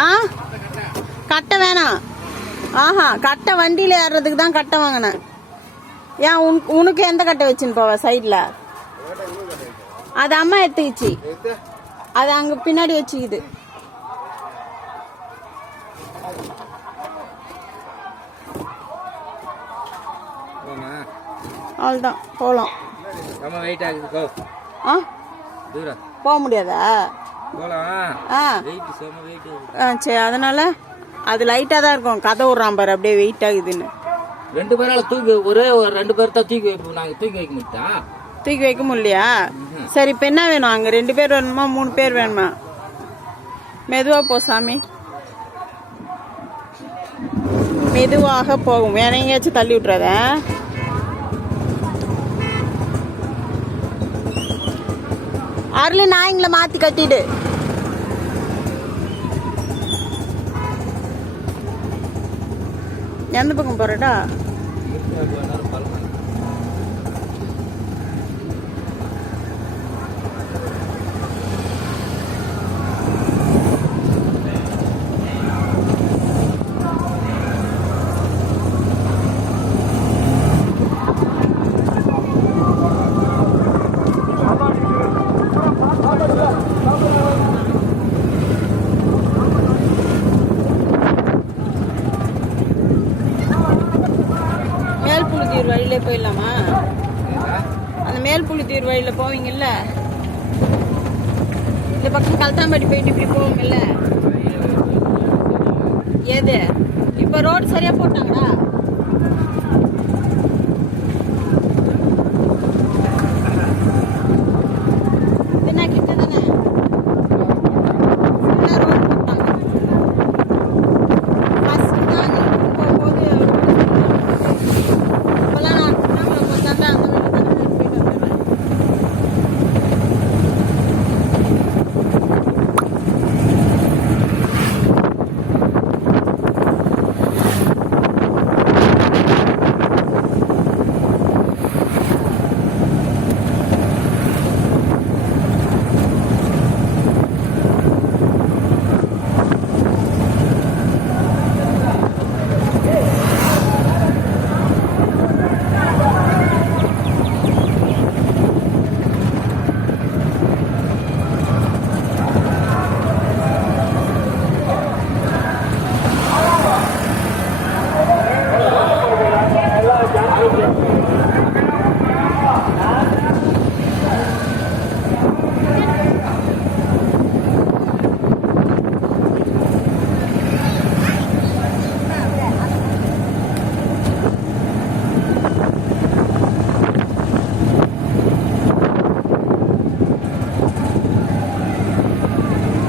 ஆ கட்டை வேணாம். ஆஹா, கட்டை வண்டியில் ஏறுறதுக்கு தான் கட்டை வாங்கினேன். ஏன் உனக்கு எந்த கட்டை வச்சுன்னு போவ சைடில்? அது அம்மா எடுத்துக்கிச்சு, அது அங்கே பின்னாடி வச்சுக்குது. அவ்வளோதான் போகலாம். ஆ போக முடியாதா? சரி, அதனால அது லைட்டாக தான் இருக்கும். கதை விட்றான் பாரு, அப்படியே வெயிட் ஆகுதுன்னு. 2 பேரால தூக்கி ஒரே 2 பேர் தான் தூக்கி வைப்போம். நாங்கள் தூக்கி வைக்க முடியா? தூக்கி வைக்க முடியலையா? சரி, இப்போ என்ன வேணும்? அங்கே 2 பேர் வேணுமா 3 பேர் வேணுமா? மெதுவாக போ சாமி, மெதுவாக போகும். வேற எங்கேயாச்சும் தள்ளி விட்டுறாத. அருள் நாய்ங்களை மாற்றி கட்டிடு. எந்த பக்கம் போறடா? மேல்புழுதீர் வழியில போயிடலாமா? அந்த மேல்புழுதீர் வழியில போவீங்கல்ல, இந்த பக்கம் கல்தாம்பட்டி போயிட்டு இப்படி போவீங்கல்ல. எது இப்போ ரோடு சரியா போட்டாங்களா?